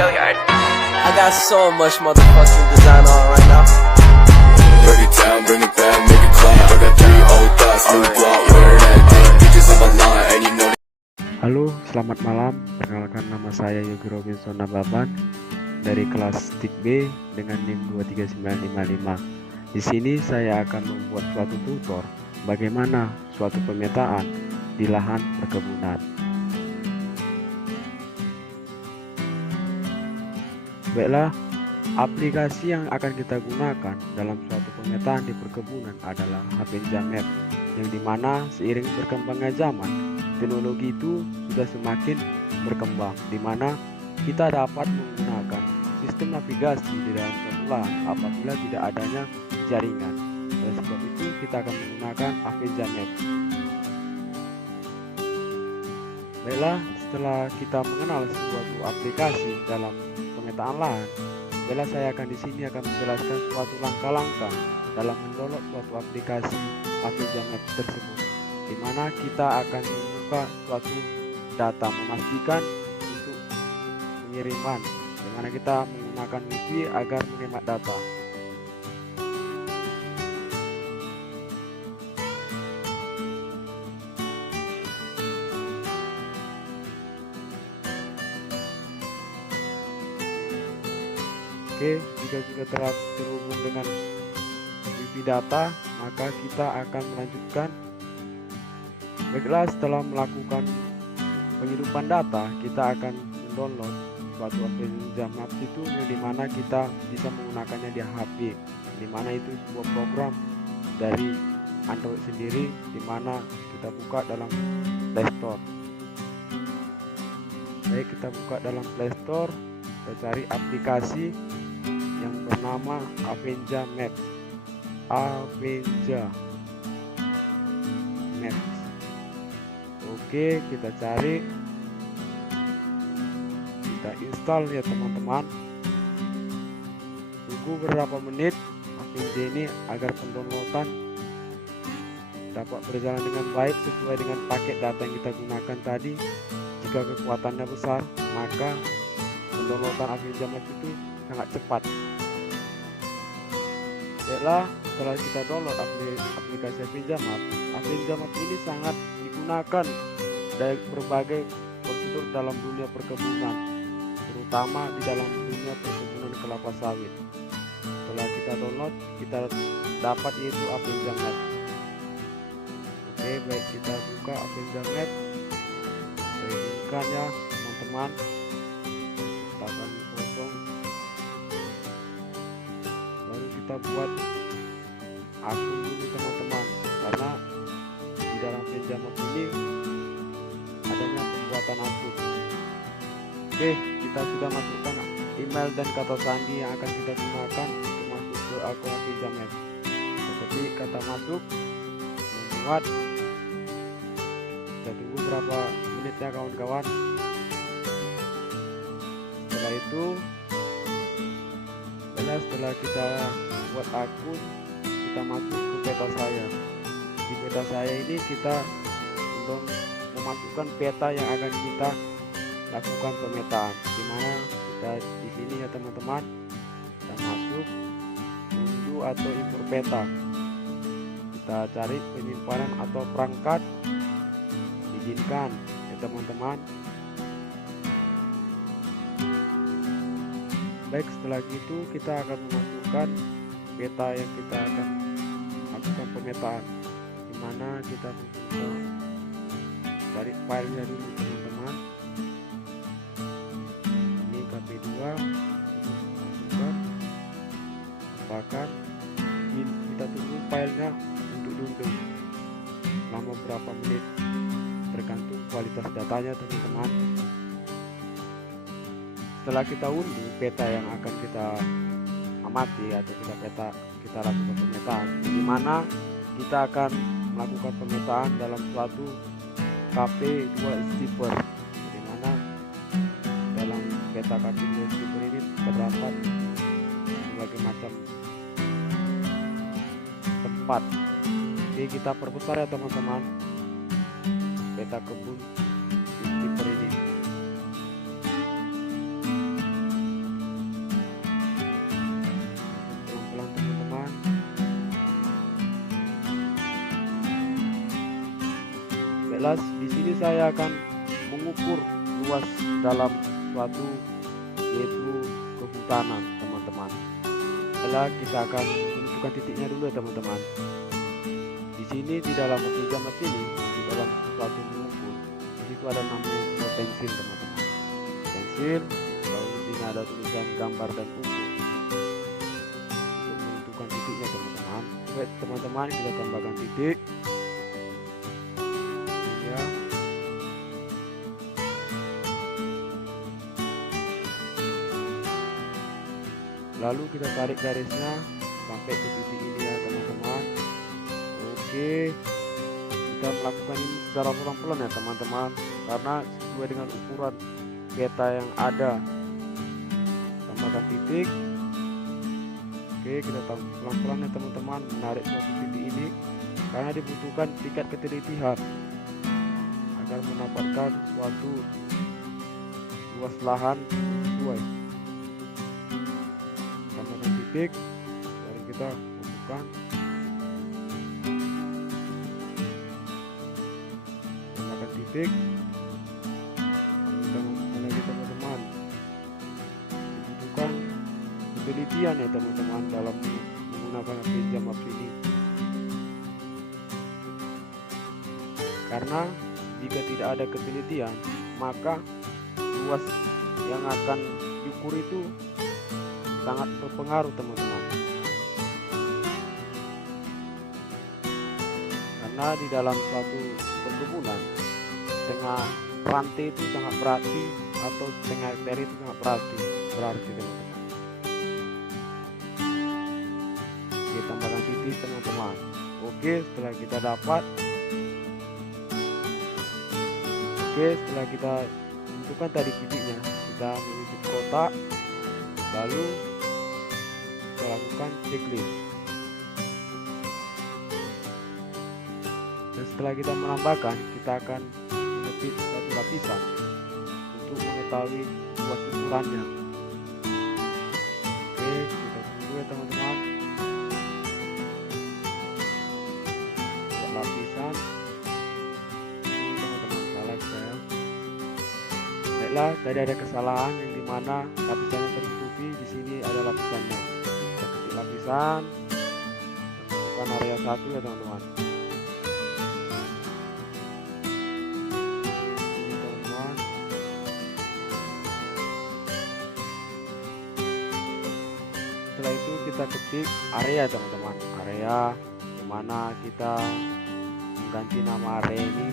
I got so much motherfucking design on right now. Break it down, bring it back, make it clap. I got 3 old thoughts, new block, where that thing, bitches on my line, and you know. Halo, selamat malam. Perkenalkan, nama saya Yogi Robinson Nababan dari kelas TIK B dengan NIM 23955. Di sini saya akan membuat suatu tutor bagaimana suatu pemetaan di lahan perkebunan. Baiklah, aplikasi yang akan kita gunakan dalam suatu pemetaan di perkebunan adalah Avenja Map, yang dimana seiring berkembangnya zaman, teknologi itu sudah semakin berkembang, dimana kita dapat menggunakan sistem navigasi di dalam suatu lahan apabila tidak adanya jaringan. Oleh sebab itu kita akan menggunakan Avenja Map. Baiklah, setelah kita mengenal suatu aplikasi dalam pemetaan lahan, baiklah saya akan di sini akan menjelaskan suatu langkah-langkah dalam mendownload suatu aplikasi Avenja Map tersebut, di mana kita akan membuka suatu data, memastikan untuk pengiriman, di mana kita menggunakan wifi agar menghemat data. Oke, jika sudah terhubung dengan wifi data, maka kita akan melanjutkan. Baiklah, setelah melakukan penghidupan data, kita akan mendownload suatu Avenja Maps itu, yang dimana kita bisa menggunakannya di HP, dimana itu sebuah program dari Android sendiri, dimana kita buka dalam Play Store. Baik, kita buka dalam Play Store, kita cari aplikasi yang bernama Avenja Maps. Avenja Maps. Oke, kita cari, kita install ya teman-teman. Tunggu beberapa menit Avenja ini agar pendownloadan dapat berjalan dengan baik sesuai dengan paket data yang kita gunakan tadi. Jika kekuatannya besar, maka pendownloadan Avenja Maps itu sangat cepat. Baiklah, setelah kita download aplikasi Avenja Maps ini sangat digunakan dari berbagai prosedur dalam dunia perkebunan, terutama di dalam dunia perkebunan kelapa sawit. Setelah kita download, kita dapat yaitu Avenja Maps. Oke, baik, kita buka Avenja Maps. Saya izinkan ya teman-teman, kita akan potong, baru kita buat akun dulu teman-teman, karena di dalam Avenja Maps ini adanya pembuatan akun. Oke, kita sudah masukkan email dan kata sandi yang akan kita gunakan untuk masuk ke akun Avenja Maps. Seperti kata masuk, membuat. Kita tunggu berapa menitnya kawan-kawan. Setelah itu, setelah kita buat akun, kita masuk ke peta saya. Di peta saya ini kita memasukkan peta yang akan kita lakukan pemetaan, dimana kita di sini ya teman-teman, kita masuk unduh atau impor peta, kita cari penyimpanan atau perangkat, izinkan ya teman-teman. Baik, setelah itu kita akan memasukkan peta yang kita akan lakukan pemetaan, dimana kita membuka dari filenya dulu teman-teman. Ini KP2, bahkan kita tunggu filenya untuk diunduh selama berapa menit, tergantung kualitas datanya teman-teman. Setelah kita unduh peta yang akan kita amati atau kita lakukan pemetaan, di mana kita akan melakukan pemetaan dalam suatu KP2 Steeper, di mana dalam peta KP2 Steeper ini terdapat berbagai macam tempat. Oke, kita perbesar ya teman-teman peta kebun Steeper ini. Jelas di sini saya akan mengukur luas dalam suatu yaitu kehutanan teman-teman. Setelah kita akan menentukan titiknya dulu ya teman-teman. Di sini di dalam pinjaman ini, di dalam suatu mengukur, di situ ada namanya buah pensil teman-teman. Pensil, lalu di sini ada tulisan gambar dan ukur untuk menentukan titiknya teman-teman. Baik teman-teman, kita tambahkan titik. Ya. Lalu kita tarik garisnya sampai ke titik ini ya teman-teman. Oke, kita melakukan ini secara pelan-pelan ya teman-teman, karena sesuai dengan ukuran peta yang ada. Tambahkan titik. Oke, kita pelan-pelan ya teman-teman menarik suatu titik ini, karena dibutuhkan tingkat ketelitian agar mendapatkan suatu luas lahan sesuai. Tambahkan titik, baru kita masukkan. Tambahkan titik, baru kita masukkan lagi teman-teman. Dibutuhkan ketelitian ya teman-teman dalam menggunakan pinjam maps ini, karena jika tidak ada ketelitian maka luas yang akan diukur itu sangat berpengaruh teman-teman. Karena di dalam suatu perkebunan, setengah rantai itu sangat berarti, atau setengah hektar itu sangat berarti teman-teman. Oke, tambahkan titik teman-teman. Oke, setelah kita dapat, setelah kita tentukan tadi titiknya, kita membentuk kotak, lalu kita lakukan checklist. Dan setelah kita menambahkan, kita akan mengetik satu lapisan untuk mengetahui luas ukurannya. Oke, kita tunggu ya teman-teman. Buat lapisan. Teman-teman, salah saya. Baiklah, tadi ada kesalahan yang dimana lapisan yang tertutupi di sini ada lapisannya. Kita ketik lapisan, bukan area 1 ya teman-teman. Ini teman-teman. Setelah itu kita ketik area teman-teman, area dimana kita mengganti nama area ini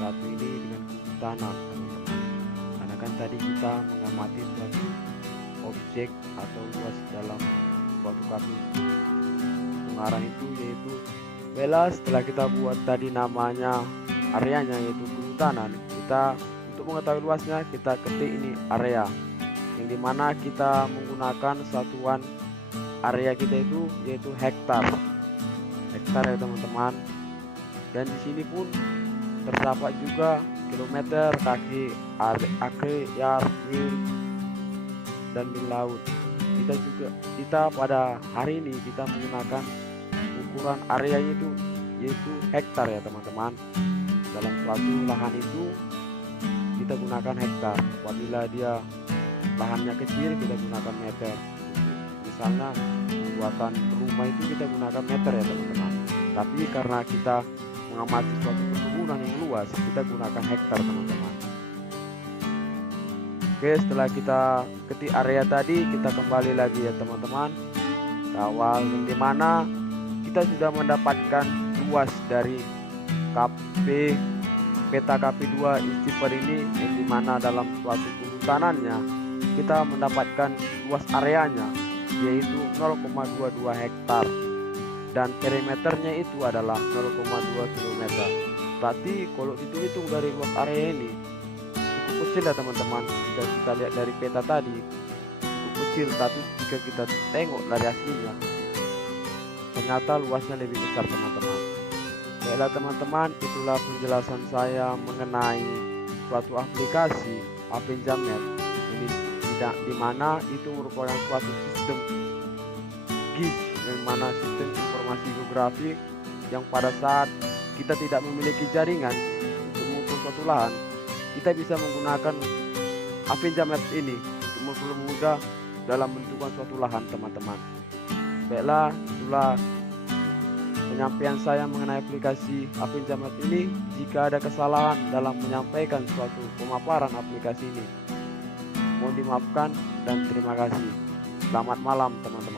satu ini dengan kehutanan teman-teman. Karena kan tadi kita mengamati suatu objek atau luas dalam suatu kaki pengarah itu, yaitu bela. Setelah kita buat tadi namanya areanya yaitu kehutanan, kita untuk mengetahui luasnya kita ketik ini area, yang dimana kita menggunakan satuan area kita itu yaitu hektar ya teman-teman. Dan di sini pun terdapat juga kilometer, kaki, acre, yard, mil, dan mil laut. Kita pada hari ini kita menggunakan ukuran area itu yaitu hektar ya teman-teman. Dalam suatu lahan itu kita gunakan hektar. Apabila dia lahannya kecil kita gunakan meter. Misalnya pembuatan rumah itu kita gunakan meter ya teman-teman. Tapi karena kita mengamati suatu perkebunan yang luas, kita gunakan hektar teman-teman. Oke, setelah kita ketik area tadi, kita kembali lagi ya teman-teman ke awal, yang dimana kita sudah mendapatkan luas dari peta KP2 Istighfar ini, yang dimana dalam suatu kehutanannya kita mendapatkan luas areanya yaitu 0,22 hektar dan perimeternya itu adalah 0,2 km. Berarti kalau dihitung dari luas area ini cukup kecil ya teman-teman. Jika kita lihat dari peta tadi cukup kecil, tapi jika kita tengok dari aslinya ternyata luasnya lebih besar teman-teman. Baiklah teman-teman, itulah penjelasan saya mengenai suatu aplikasi Apenjamet ini, di mana itu merupakan suatu sistem GIS, yang mana sistem informasi geografi yang pada saat kita tidak memiliki jaringan, suatu lahan, kita bisa menggunakan Avenja Maps ini untuk mempermudah dalam menentukan suatu lahan, teman-teman. Baiklah, itulah penyampaian saya mengenai aplikasi Avenja Maps ini. Jika ada kesalahan dalam menyampaikan suatu pemaparan aplikasi ini, mohon dimaafkan dan terima kasih. Selamat malam, teman-teman.